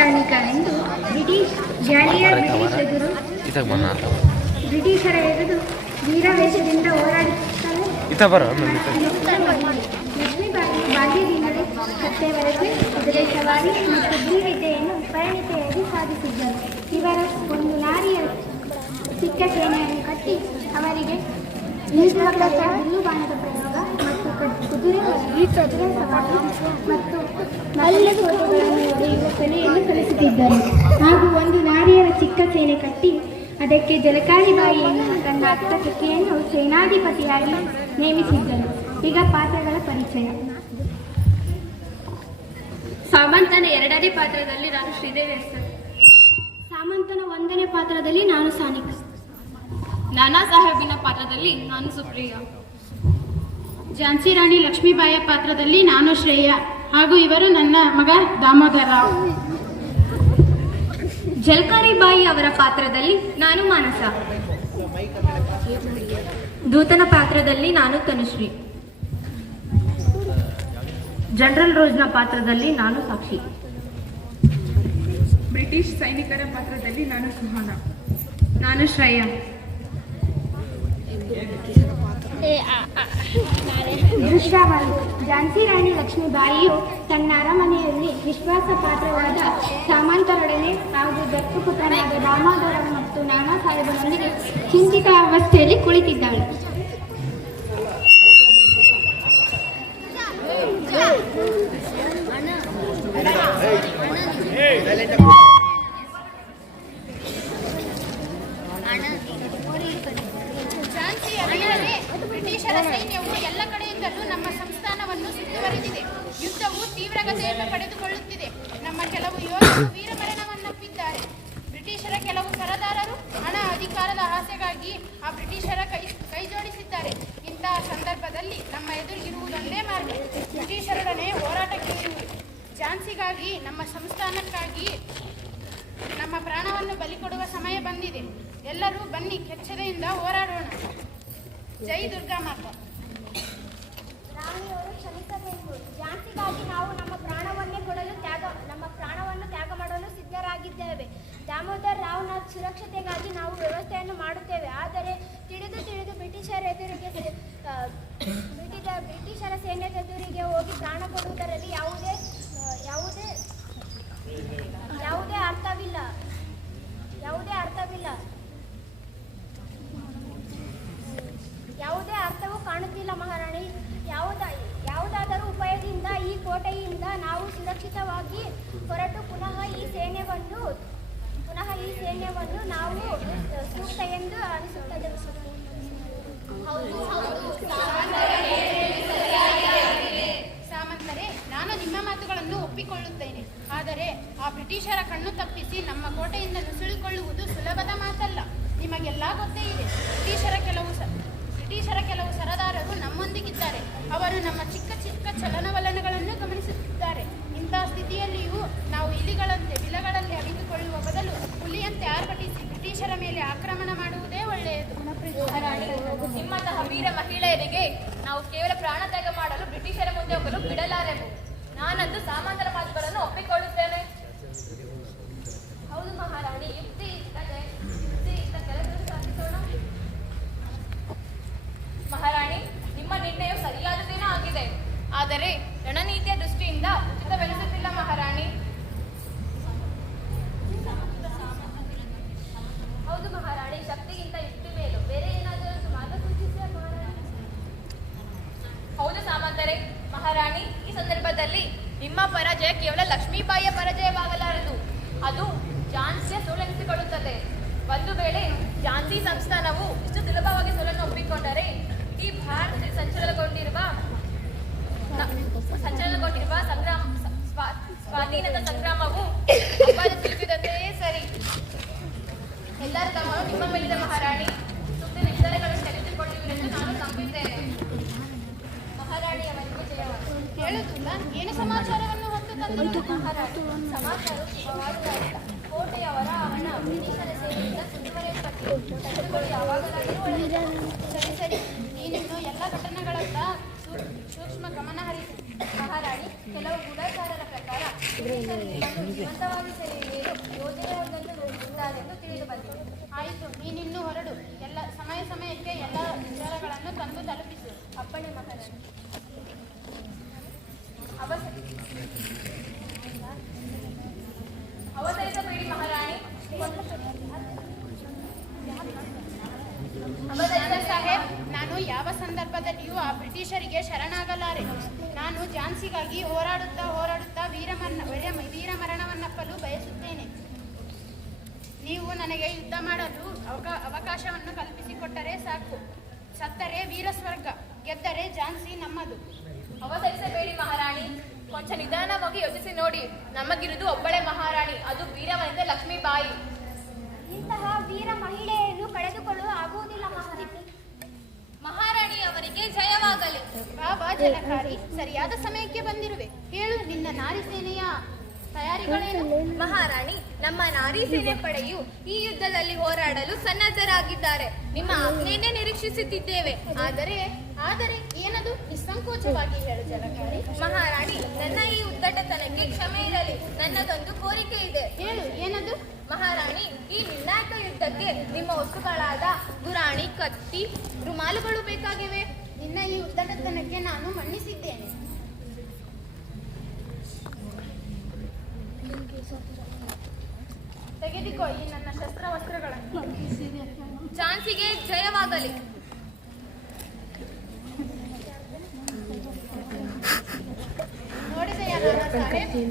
ಪ್ರಯಾಣಿಕರೆಂದು ಬ್ರಿಟಿಷರ ಎದುರು ವೀರಾವೇಶದಿಂದ ಹೋರಾಡುತ್ತಾರೆ. ಲಕ್ಷ್ಮೀಬಾಯಿ ಬಾಲ್ಯದಿಂದಲೇ ಹತ್ಯೆವರೆಗೆ ಕುದುರೆ ಸವಾರಿ ಮತ್ತು ಧೀರತೆಯನ್ನು ಪರಿಣಿತೆಯಾಗಿ ಸಾಧಿಸಿದ್ದರು. ಇವರ ಒಂದು ನಾರಿಯ ಚಿಕ್ಕ ಸೇನೆಯನ್ನು ಕಟ್ಟಿ ಅವರಿಗೆ ಬಿಲ್ಲು ಬಾಣದ ಪ್ರಯೋಗ ಮತ್ತು ಕುದುರೆ ಸವಾರಿ ಮತ್ತು ಮಲ್ಲಕೋಟೆಗಳನ್ನು ಹೊಡೆಯುವ ಕಲೆಯನ್ನು ಕಲಿಸುತ್ತಿದ್ದರು. ಹಾಗೂ ಒಂದು ನಾರಿಯರ ಚಿಕ್ಕ ಸೇನೆ ಕಟ್ಟಿ ಅದಕ್ಕೆ ಜಲಕಾರಿಬಾಯಿಯನ್ನು ತನ್ನ ಅಕ್ಕ ಸಖಿಯನ್ನು ಸೇನಾಧಿಪತಿಯಾಗಿ ನೇಮಿಸಿದ್ದರು. ಈಗ ಪಾತ್ರಗಳ ಪರಿಚಯ. ಸಾಮಂತನ 2ನೇ ಪಾತ್ರದಲ್ಲಿ ನಾನು ಶ್ರೀದೇವಿ ಹೆಸರು. ಸಾಮಂತನ 1ನೇ ಪಾತ್ರದಲ್ಲಿ ನಾನು ಸಾನಿಕಾ. ನಾನಾ ಸಾಹೇಬಿನ ಪಾತ್ರದಲ್ಲಿ ನಾನು ಸುಪ್ರಿಯಾ. ಝಾನ್ಸಿ ರಾಣಿ ಲಕ್ಷ್ಮೀಬಾಯಿಯ ಪಾತ್ರದಲ್ಲಿ ನಾನು ಶ್ರೇಯಾ ಹಾಗೂ ಇವರು ನನ್ನ ಮಗ ದಾಮೋದರ ರಾವ್. ಜಲ್ಕಾರಿಬಾಯಿ ಅವರ ಪಾತ್ರದಲ್ಲಿ ನಾನು ಮಾನಸ. ದೂತನ ಪಾತ್ರದಲ್ಲಿ ನಾನು ತನುಶ್ರೀ. ಜನರಲ್ ರೋಜ್ನ ಪಾತ್ರದಲ್ಲಿ ನಾನು ಸಾಕ್ಷಿ. ಬ್ರಿಟಿಷ್ ಸೈನಿಕರ ಪಾತ್ರದಲ್ಲಿ ನಾನು ಸುಹಾನ. ನಾನು ಶ್ರೇಯಾ. ದೃಶ್ಯಾವಳಿ. ಝಾನ್ಸಿ ರಾಣಿ ಲಕ್ಷ್ಮೀಬಾಯಿಯು ತನ್ನ ಅರಮನೆಯಲ್ಲಿ ವಿಶ್ವಾಸ ಪಾತ್ರವಾದ ಸಾಮಂತರೊಡನೆ ಹಾಗೂ ದತ್ತುಪುತ್ರನಾದ ದಾಮೋದರ ಮತ್ತು ನಾನಾ ಸಾಹೇಬರೊಂದಿಗೆ ಚಿಂತಿತ ಅವಸ್ಥೆಯಲ್ಲಿ ಕುಳಿತಿದ್ದಾಳೆ. ಬ್ರಿಟಿಷರ ಸೈನ್ಯವು ಎಲ್ಲ ಕಡೆಯಿಂದಲೂ ನಮ್ಮ ಸಂಸ್ಥಾನವನ್ನು ಸುತ್ತುವರಿದಿದೆ. ಯುದ್ಧವು ತೀವ್ರಗತಿಯನ್ನು ಪಡೆದುಕೊಳ್ಳುತ್ತಿದೆ. ನಮ್ಮ ಕೆಲವು ಯೋಧರು ವೀರಮರಣವನ್ನಪ್ಪಿದ್ದಾರೆ. ಬ್ರಿಟಿಷರ ಕೆಲವು ಸರದಾರರು ಹಣ ಅಧಿಕಾರದ ಆಸೆಗಾಗಿ ಆ ಬ್ರಿಟಿಷರ ಕೈ ಜೋಡಿಸಿದ್ದಾರೆ. ಇಂತಹ ಸಂದರ್ಭದಲ್ಲಿ ನಮ್ಮ ಎದುರಿಗಿರುವುದೊಂದೇ ಮಾರ್ಗ, ಬ್ರಿಟಿಷರೊಡನೆ ಹೋರಾಟಕ್ಕಿರುವುದು. ಝಾನ್ಸಿಗಾಗಿ, ನಮ್ಮ ಸಂಸ್ಥಾನಕ್ಕಾಗಿ ನಮ್ಮ ಪ್ರಾಣವನ್ನು ಬಲಿಕೊಡುವ ಸಮಯ ಬಂದಿದೆ. ಎಲ್ಲರೂ ಬನ್ನಿ, ಕೆಚ್ಚೆದೆಯಿಂದ ಹೋರಾಡೋಣ. ಜೈ ದುರ್ಗಾ ಮಾತಾ. ರಾಣಿಯವರು ಕ್ಷಮಿಸಬೇಕು. ಝಾನ್ಸಿಗಾಗಿ ನಾವು ನಮ್ಮ ಪ್ರಾಣವನ್ನು ತ್ಯಾಗ ಮಾಡಲು ಸಿದ್ಧರಾಗಿದ್ದೇವೆ. ದಾಮೋದರ್ ರಾವ್ನ ಸುರಕ್ಷತೆಗಾಗಿ ನಾವು ವ್ಯವಸ್ಥೆಯನ್ನು ಮಾಡುತ್ತೇವೆ. ಆದರೆ ತಿಳಿದು ಬ್ರಿಟಿಷರ ಸೈನ್ಯದೆದುರಿಗೆ ಹೋಗಿ ಪ್ರಾಣ ಕೊಡುವುದರಲ್ಲಿ ಯಾವುದೇ ಅರ್ಥವಿಲ್ಲ. ಯಾವುದೇ ಅರ್ಥವೂ ಕಾಣುತ್ತಿಲ್ಲ ಮಹಾರಾಣಿ. ಯಾವುದಾದರೂ ಉಪಾಯದಿಂದ ಈ ಕೋಟೆಯಿಂದ ನಾವು ಸುರಕ್ಷಿತವಾಗಿ ಹೊರಟು ಪುನಃ ಈ ಸೈನ್ಯವನ್ನು ನಾವು ಸೂಕ್ತ ಎಂದು ಅನಿಸುತ್ತದೆ. ಸಾಮಂತರೇ, ನಾನು ನಿಮ್ಮ ಮಾತುಗಳನ್ನು ಒಪ್ಪಿಕೊಳ್ಳುತ್ತೇನೆ. ಆದರೆ ಆ ಬ್ರಿಟಿಷರ ಕಣ್ಣು ತಪ್ಪಿಸಿ ನಮ್ಮ ಕೋಟೆಯಿಂದ ನುಸುಳಿಕೊಳ್ಳುವುದು ಸುಲಭದ ಮಾತಲ್ಲ. ನಿಮಗೆಲ್ಲ ಗೊತ್ತೇ ಇದೆ. ಬ್ರಿಟಿಷರ ಕೆಲವು ಸರದಾರರು ನಮ್ಮೊಂದಿಗಿದ್ದಾರೆ. ಅವರು ನಮ್ಮ ಚಿಕ್ಕ ಚಿಕ್ಕ ಚಲನವಲನಗಳನ್ನು ಗಮನಿಸುತ್ತಿದ್ದಾರೆ. ಇಂತಹ ಸ್ಥಿತಿಯಲ್ಲಿಯೂ ನಾವು ಇಲಿಗಳಂತೆ ಬಿಲಗಳಲ್ಲಿ ಅವಿತುಕೊಳ್ಳುವ ಬದಲು ಹುಲಿಯಂತೆ ಆರ್ಭಟಿಸಿ ಬ್ರಿಟಿಷರ ಮೇಲೆ ಆಕ್ರಮಣ ಮಾಡುವುದೇ ಒಳ್ಳೆಯದು. ನಿಮ್ಮಂತಹ ವೀರ ಮಹಿಳೆಯರಿಗೆ ನಾವು ಕೇವಲ ಪ್ರಾಣತ್ಯಾಗ ಮಾಡಲು ಬ್ರಿಟಿಷರ ಮುಂದೆ ಹೋಗಲು ಬಿಡಲಾರೆವು. ನಾನಂದು ಸಾಮಂತರ ಮಾತುಗಳನ್ನು ಒಪ್ಪಿಕೊಳ್ಳುತ್ತೇನೆ. ಹೌದು ಮಹಾರಾಣಿ, ಯುಕ್ತಿ ಕೆಲಸ ಸಾಧಿಸೋಣ. ಮಹಾರಾಣಿ, ನಿಮ್ಮ ನಿರ್ಣಯ ಸರಿಯಾದದೇನೋ ಆಗಿದೆ. ಆದರೆ ರಣನೀತಿಯ ದೃಷ್ಟಿಯಿಂದ ಉಚಿತವೆನಿಸುತ್ತಿಲ್ಲ ಮಹಾರಾಣಿ. ಹೌದು ಮಹಾರಾಣಿ, ಶಕ್ತಿಗಿಂತ ಯುಕ್ತಿ ಮೇಲು. ಬೇರೆ ಏನಾದರೂ ಮಾರ್ಗಸೂಚಿಸಿದ ಮಹಾರಾಣಿ? ಹೌದು ಸಾಮಂತರೇ. ಮಹಾರಾಣಿ, ಈ ಸಂದರ್ಭದಲ್ಲಿ ನಿಮ್ಮ ಪರಾಜಯ ಕೇವಲ ಲಕ್ಷ್ಮೀಬಾಯಿಯ ಪರಾಜಯವಾಗಲಾರದು, ಅದು ಝಾನ್ಸಿಯ ಸೋಲೆನಿಸಿಕೊಳ್ಳುತ್ತದೆ. ಒಂದು ವೇಳೆ ಝಾನ್ಸಿ ಸಂಸ್ಥಾನವು ಇಷ್ಟು ಸುಲಭವಾಗಿ ಸೋಲನ್ನು ಒಪ್ಪಿಕೊಂಡರೆ ಈ ಭಾರತದಲ್ಲಿ ಸಂಚಲನಗೊಂಡಿರುವ ಸ್ವಾಧೀನದ ಸಂಗ್ರಾಮವು ತಿಳಿಸಿದಂತೆಯೇ ಸರಿ. ಎಲ್ಲರ ಗಮನ ನಿಮ್ಮ ಮೇಲಿದೆ ಮಹಾರಾಣಿ. ಸುದ್ದಿ ನಿರ್ಧಾರಗಳನ್ನು ತೆಗೆದುಕೊಳ್ಳುವಿರೆಂದು ನಾನು ನಂಬಿದ್ದೇನೆ. ಮಹಾರಾಣಿಯವರಿಗೆ ಜಯವಾಗಲಿ. ಹೇಳುತ್ತಿಲ್ಲ, ಏನು ಸಮಾಚಾರವನ್ನು ಹೊತ್ತು ತಂದರು? ಮಹಾರಾಣಿ, ಸಮಾಚಾರ ಶುಭವಾದುದಾಗಿಲ್ಲ. ಕೋಟೆಯವರ ಹಣ ಬ್ರಿಟಿಷರ ಸೇವೆಯಿಂದ ಸುತ್ತುವರಿಯಲ್ಪಟ್ಟಿದೆ. ಯಾವಾಗಲಾದರೂ ಸರಿ, ನೀನಿನ್ನು ಎಲ್ಲ ಘಟನೆಗಳತ್ತ ಸೂಕ್ಷ್ಮ ಗಮನ ಹರಿಸಿ. ಮಹಾರಾಣಿ, ಕೆಲವು ಗೂಢಚಾರರ ಪ್ರಕಾರ ಬ್ರಿಟಿಷರು ಜೀವಂತವಾಗಿ ತೆಗೆದು ಬಂದೆ. ಆಯಿತು, ನೀನಿನ್ನೂ ಹೊರಡು. ಎಲ್ಲ ಸಮಯಕ್ಕೆ ಎಲ್ಲ ವಿಚಾರಗಳನ್ನು ತಂದು ತಲುಪಿಸು. ಅಪ್ಪಣೆ ಮಹಾರಾಣಿ. ಅವತರಿಸಬೇಡಿ ಮಹಾರಾಣಿ. ಸಾಹೇಬ್, ನಾನು ಯಾವ ಸಂದರ್ಭದಲ್ಲಿಯೂ ಆ ಬ್ರಿಟಿಷರಿಗೆ ಶರಣಾಗಲಾರೆ. ನಾನು ಝಾನ್ಸಿಗಾಗಿ ಹೋರಾಡುತ್ತಾ ವೀರಮರಣವನ್ನಪ್ಪಲು ಬಯಸುತ್ತೇನೆ. ನೀವು ನನಗೆ ಯುದ್ಧ ಮಾಡಲು ಅವಕಾಶವನ್ನು ಕಲ್ಪಿಸಿಕೊಟ್ಟರೆ ಸಾಕು. ಸತ್ತರೆ ವೀರಸ್ವರ್ಗ, ಗೆದ್ದರೆ ಝಾನ್ಸಿ ನಮ್ಮದು. ಅವತರಿಸಬೇಡಿ ಮಹಾರಾಣಿ. ಕೊಂಚ ನಿಧಾನವಾಗಿ ಯೋಚಿಸಿ ನೋಡಿ. ನಮಗಿರುವುದು ಒಬ್ಬಳೇ ಮಹಾರಾಣಿ, ಅದು ವೀರವನಿತೆ ಲಕ್ಷ್ಮೀಬಾಯಿ. ಇಂತಹ ವೀರ ಮಹಿಳೆಯನ್ನು ಕಳೆದುಕೊಳ್ಳಲು ಆಗುವುದಿಲ್ಲ ಮಹಾರಾಣಿ. ಮಹಾರಾಣಿ ಅವರಿಗೆ ಜಯವಾಗಲಿ. ಬಾಬಾ ಜಲಕಾರಿ, ಸರಿಯಾದ ಸಮಯಕ್ಕೆ ಬಂದಿರುವೆ. ಹೇಳು, ನಿನ್ನ ನಾರಿ ಸೇನೆಯ ತಯಾರಿಗಳೇನು? ಮಹಾರಾಣಿ, ನಮ್ಮ ನಾರಿ ಸೇನೆ ಪಡೆಯು ಈ ಯುದ್ಧದಲ್ಲಿ ಹೋರಾಡಲು ಸನ್ನದ್ಧರಾಗಿದ್ದಾರೆ. ನಿಮ್ಮ ಆಜ್ಞೆಯನ್ನೇ ನಿರೀಕ್ಷಿಸುತ್ತಿದ್ದೇವೆ. ಆದರೆ ಏನದು? ನಿಸ್ಸಂಕೋಚವಾಗಿ ಹೇಳು ಜಲಕಾರಿ. ಮಹಾರಾಣಿ, ನನ್ನ ಈ ಉದ್ದಟತನಕ್ಕೆ ಕ್ಷಮೆ ಇರಲಿ. ನನ್ನದೊಂದು ಕೋರಿಕೆ ಇದೆ. ಹೇಳು, ಏನದು? ಮಹಾರಾಣಿ, ಈ ನಿರ್ಣಾಯಕ ಯುದ್ಧಕ್ಕೆ ನಿಮ್ಮ ವಸ್ತುಗಳಾದ ಗುರಾಣಿ, ಕತ್ತಿ, ರುಮಾಲುಗಳು ಬೇಕಾಗಿವೆ. ನಿನ್ನ ಈ ಉದ್ದಟತನಕ್ಕೆ ನಾನು ಮನ್ನಿಸಿದ್ದೇನೆ. ತೆಗೆದುಕೋ ಈ ನನ್ನ ಶಸ್ತ್ರವಸ್ತ್ರಗಳನ್ನು. ಝಾನ್ಸಿಗೆ ಜಯವಾಗಲಿ.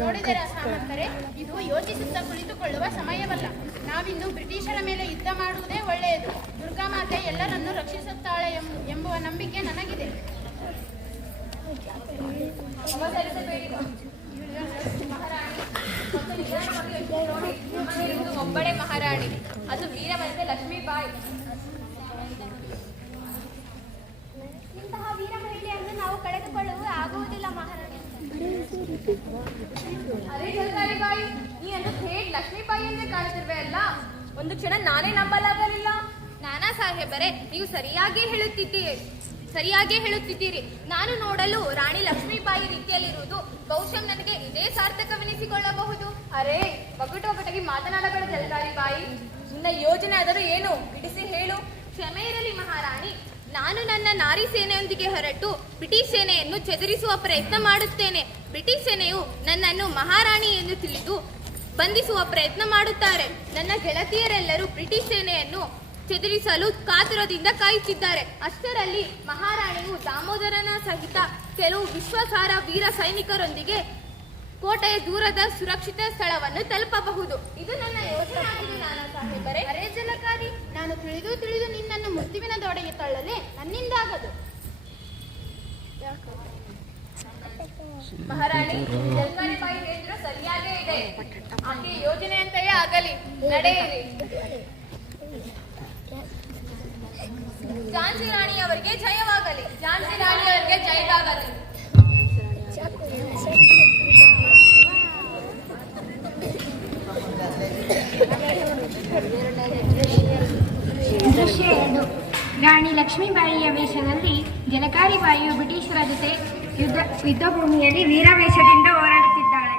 ನೋಡಿದರ ಸಾಮಂತರೆ, ಇದು ಯೋಚಿಸುತ್ತಾ ಕುಳಿತುಕೊಳ್ಳುವ ಸಮಯವಲ್ಲ. ನಾವಿನ್ನು ಬ್ರಿಟಿಷರ ಮೇಲೆ ಯುದ್ಧ ಮಾಡುವುದೇ ಒಳ್ಳೆಯದು. ದುರ್ಗಾಮಾತೆ ಎಲ್ಲರನ್ನೂ ರಕ್ಷಿಸುತ್ತಾಳೆ ಎಂಬುವ ನಂಬಿಕೆ ನನಗಿದೆ. ಒಬ್ಬಳೇ ಮಹಾರಾಣಿ, ಅದು ವೀರವನಿತೆ ಲಕ್ಷ್ಮೀಬಾಯಿ. ಇಂತಹ ವೀರ ಮಹಿಳೆಯನ್ನು ನಾವು ಕಳೆದುಕೊಳ್ಳಲು ಆಗುವುದಿಲ್ಲ ಮಹಾರಾಣಿ. ಅರೆ ಜಲಕಾರಿಬಾಯಿ, ನೀ ಅನ್ನು ಥೇಟ್ ಲಕ್ಷ್ಮೀಬಾಯಿ ಎಂದೇ ಕಾಣುತ್ತಿರುವೆ ಅಲ್ಲ? ಒಂದು ಕ್ಷಣ ನಾನೇ ನಂಬಲಾಗಲಿಲ್ಲ. ನಾನಾ ಸಾಹೇಬರೇ, ನೀವು ಸರಿಯಾಗೇ ಹೇಳುತ್ತಿದ್ದೀರಿ. ನಾನು ನೋಡಲು ರಾಣಿ ಲಕ್ಷ್ಮೀಬಾಯಿ ರೀತಿಯಲ್ಲಿರುವುದು ಬಹುಶಃ ನನಗೆ ಇದೇ ಸಾರ್ಥಕವೆನಿಸಿಕೊಳ್ಳಬಹುದು. ಅರೆ, ಒಗಟಾಗಿ ಮಾತನಾಡಬೇಡ ಜಲಕಾರಿಬಾಯಿ. ನಿನ್ನ ಯೋಜನೆ ಆದರೂ ಏನು? ಬಿಡಿಸಿ ಹೇಳು. ಕ್ಷಮೆ ಇರಲಿ ಮಹಾರಾಣಿ. ನಾನು ನನ್ನ ನಾರಿ ಸೇನೆಯೊಂದಿಗೆ ಹೊರಟು ಬ್ರಿಟಿಷ್ ಸೇನೆಯನ್ನು ಚದುರಿಸುವ ಪ್ರಯತ್ನ ಮಾಡುತ್ತೇನೆ. ಬ್ರಿಟಿಷ್ ಸೇನೆಯು ನನ್ನನ್ನು ಮಹಾರಾಣಿ ಎಂದು ತಿಳಿದು ಬಂಧಿಸುವ ಪ್ರಯತ್ನ ಮಾಡುತ್ತಾರೆ. ನನ್ನ ಗೆಳತಿಯರೆಲ್ಲರೂ ಬ್ರಿಟಿಷ್ ಸೇನೆಯನ್ನು ಚದುರಿಸಲು ಕಾತುರದಿಂದ ಕಾಯುತ್ತಿದ್ದಾರೆ. ಅಷ್ಟರಲ್ಲಿ ಮಹಾರಾಣಿಯು ದಾಮೋದರನ ಸಹಿತ ಕೆಲವು ವಿಶ್ವಾಸಾರ್ಹ ವೀರ ಸೈನಿಕರೊಂದಿಗೆ ಕೋಟೆಯ ದೂರದ ಸುರಕ್ಷಿತ ಸ್ಥಳವನ್ನು ತಲುಪಬಹುದು. ಇದು ನನ್ನ ಯೋಚನೆ ಆಗಿದೆ ನಾನಾ ಸಾಹೇಬರೇ. ಅರೆ ಜಲಕಾರಿ, ನಾನು ತಿಳಿದು ನಿನ್ನನ್ನು ಮೃತ್ಯುವಿನ ದೊಡೆಗೆ ತಳ್ಳಲೆ ನನ್ನಿಂದಾಗದು. ಮಹಾರಾಣಿ, ಜಲಕಾರಿಬಾಯಿ ಹೇಳಿದ್ರು ಸರಿಯಾಗೇ ಇದೆ. ಆಕೆ ಯೋಜನೆ ಅಂತೆಯೇ ಆಗಲಿ, ನಡೆಯಿರಿ. ಝಾನ್ಸಿ ರಾಣಿಯವರಿಗೆ ಜಯವಾಗಲಿ. ಝಾನ್ಸಿ ರಾಣಿಯವರಿಗೆ ಜಯವಾಗಲಿ. ದೃಶ್ಯ 2. ರಾಣಿ ಲಕ್ಷ್ಮೀಬಾಯಿಯ ವೇಷದಲ್ಲಿ ಜಲಕಾರಿಬಾಯಿಯು ಬ್ರಿಟಿಷರ ಜೊತೆ ಯುದ್ಧಭೂಮಿಯಲ್ಲಿ ವೀರವೇಷದಿಂದ ಹೋರಾಡುತ್ತಿದ್ದಾಳೆ.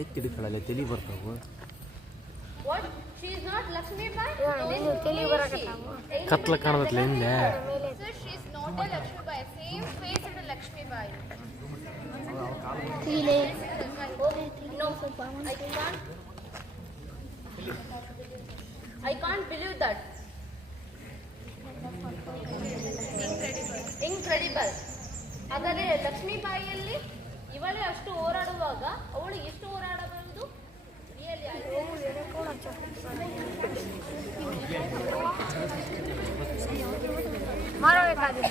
ಎತ್ತಿಡಿಕೊಳ್ಳಲೆ ತಲಿ ಬರ್ತಾವು. ಕತ್ಲ ಕಾಣದತ್ಲ ಹಿಂದೆ. I can't believe that. Incredible. ಹಾಗಾದರೆ ಲಕ್ಷ್ಮೀಬಾಯಿಯಲ್ಲಿ ಇವಳೇ ಅಷ್ಟು ಹೋರಾಡುವಾಗ ಅವಳು ಎಷ್ಟು ಹೋರಾಡಬಹುದು? ಮಾಡಬೇಕಾದ್ರೆ